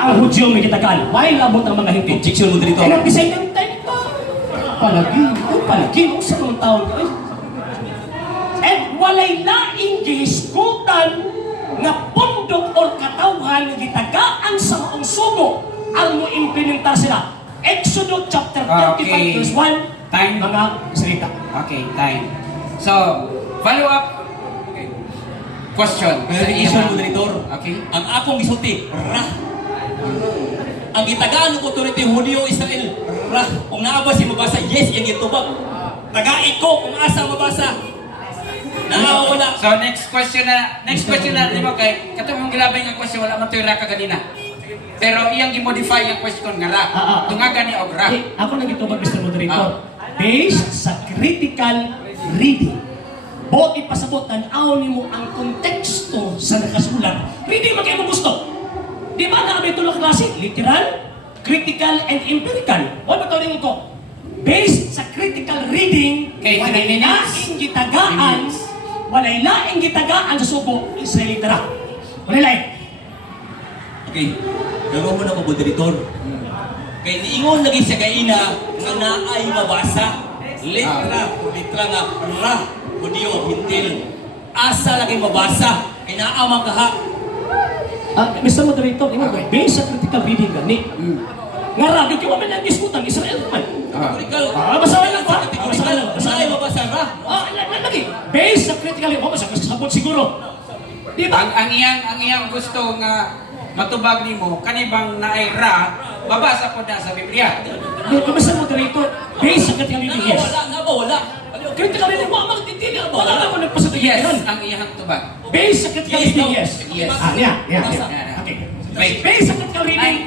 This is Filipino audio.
ang Hudyo may kitagal. Why labot ang mga hindi? Objection mo dito. Kaya nag-design ng time ko. Palagi. Kung saan mga taon ko eh. And walay laing gihisgutan nga pundok or katawhan gitagaan sa maong sugo ang mo-implementar sila. Exodus chapter 35 verse 1. Time. Mga salita. Okay, time. So, follow-up question. Clarification mo dito. Okay. Ang akong gisulti, Ra. Ang gitagaan ng authority Hulyo Israel, Ra. Kung naabas si mabasa, yes, yung gitubag. Tagai ko kung asa mabasa. Wala. So, next question na, di ba kay, katong mong gilabay nga question, wala man to'y ra ka ganina. Pero iyang i-modify yung question nga ra. Tungagan ni og ra. Ako nang itubag, Mr. Moderator. Based sa critical reading. Bot ipasabot, tanaw mo ang konteksto sa nakasulat. Reading mo kayo mo gusto. Di ba na kami tulong klase? Literal, critical, and empirical. What ba tawagin ko? Based sa critical reading, Okay, walay laing gitagaan, walay laing gitagaan sa subo, Israelita. Walay laing. Okay. Gawin mo na po, moderator. Kaya niingon lagi siya kaina nga naay mabasa. Litra nga Ra. Hulyo, hintil. Asa lagi mabasa. Kaya naamang kaha. Mr. Moderator, based sa critical reading gani. Nga rabi kayo man ang iskutan, Israel man. Basahin lang ba? Basahin lang. Naay mabasa, Ra. Lagi. Based sa critical reading, sabot siguro. Di ba? Ang iyang gusto nga matubag nimo kanibang naay ra, babasa po na sa Biblia. Mr. Moderator, based sa critical reading, yes. Wala nga ba? Wala. Critical reading, magtitili. Wala na ako nagpasatiyan. Yes, ang iyang tubag. Based sa critical reading, yes. Yes. Yeah. Okay. Based sa critical reading,